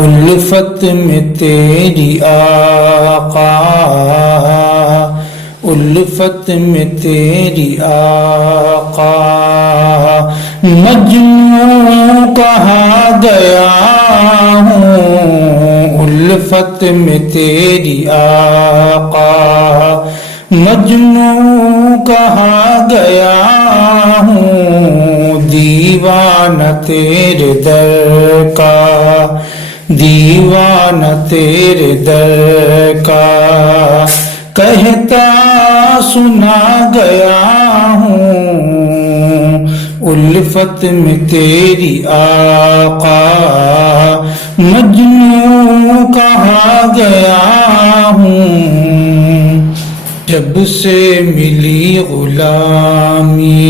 الفت میں تیری آقا، الفت میں تیری آقا، مجنوں کہا گیا ہوں، الفت میں تیری آقا، مجنوں کہا گیا ہوں، دیوانہ تیرے در کا، دیوانہ تیرے در کا، کہتا سنا گیا ہوں، الفت میں تیری آقا، مجنوں کہا گیا ہوں، جب سے ملی غلامی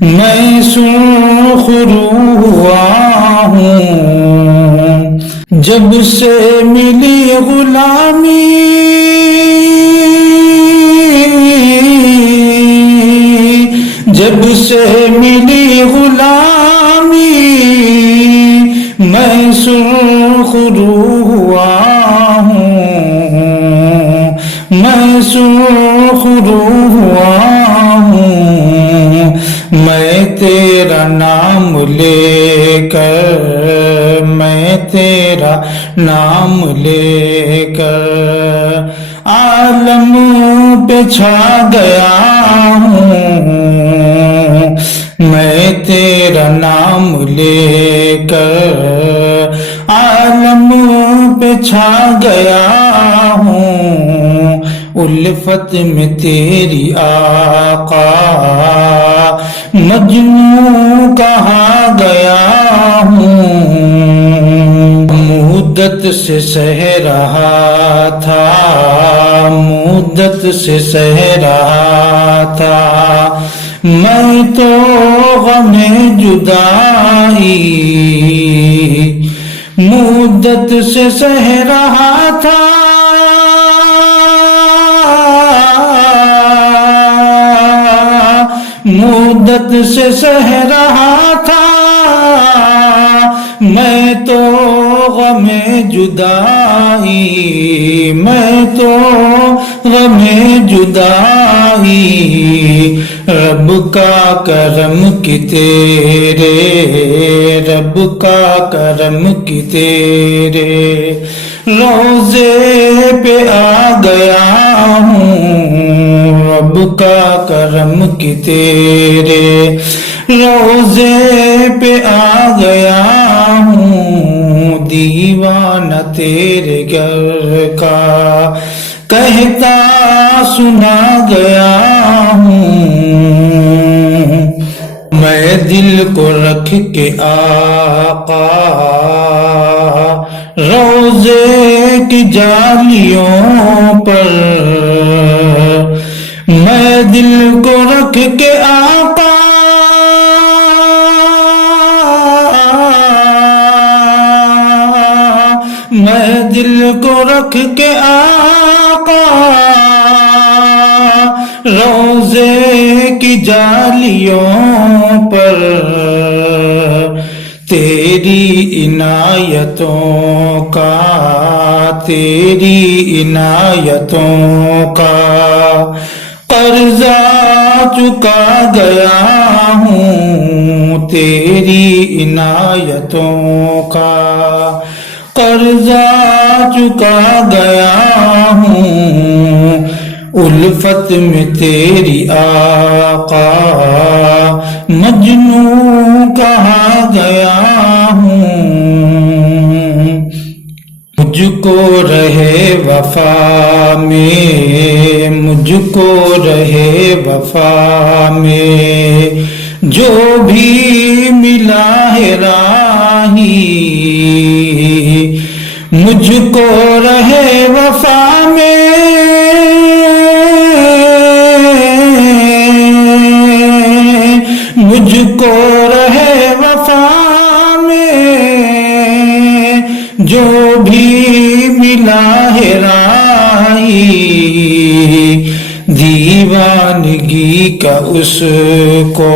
میں سرخ روح ہوا ہوں، جب سے ملی غلامی جب سے ملی غلامی میں سرخ روح ہوا ہوں، میں سرخ روح ہوا ہوں، میں تیرا نام لے کر، میں تیرا نام لے کر عالم پہ چھا گیا ہوں، میں تیرا نام لے کر عالم پہ چھا گیا ہوں، الفت میں تیری آقا، مجنوں کہا گیا ہوں، مدت سے سہ رہا تھا، مدت سے سہ رہا تھا میں تو غم جدائی، مدت سے سہ رہا تھا مدت سے سہ رہا تھا میں تو غم جدائی، میں تو غم جدائی، رب کا کرم کی تیرے، رب کا کرم کی تیرے روضے پہ آ گیا ہوں، رب کا کرم کی تیرے روضے پہ آ گیا ہوں، دیوانہ تیرے گھر کا کہتا سنا گیا ہوں، میں دل کو رکھ کے آقا روضے کی جالیوں پر، میں دل کو رکھ کے آقا میں دل کو رکھ کے آقا روضے کی جالیوں پر، تیری عنایتوں کا، تیری عنایتوں کا قرضہ چکا گیا ہوں، تیری عنایتوں کا قرضہ چکا گیا ہوں، الفت میں تیری آقا، مجنوں کہا گیا ہوں، مجھ کو رہے وفا میں، مجھ کو رہے وفا میں جو بھی ملا ہے راہی، مجھ کو رہے وفا میں مجھ کو رہے وفا میں جو بھی ملا ہے راہی، دیوانگی کا اس کو،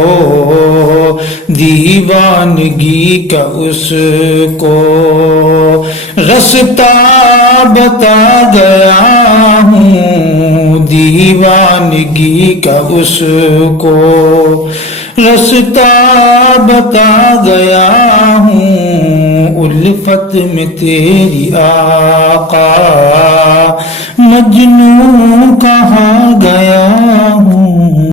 دیوانگی کا اس کو رستہ بتا گیا ہوں دیوانگی کا اس کو، رستہ بتا گیا ہوں الفت میں تیری آقا، مجنوں کہاں گیا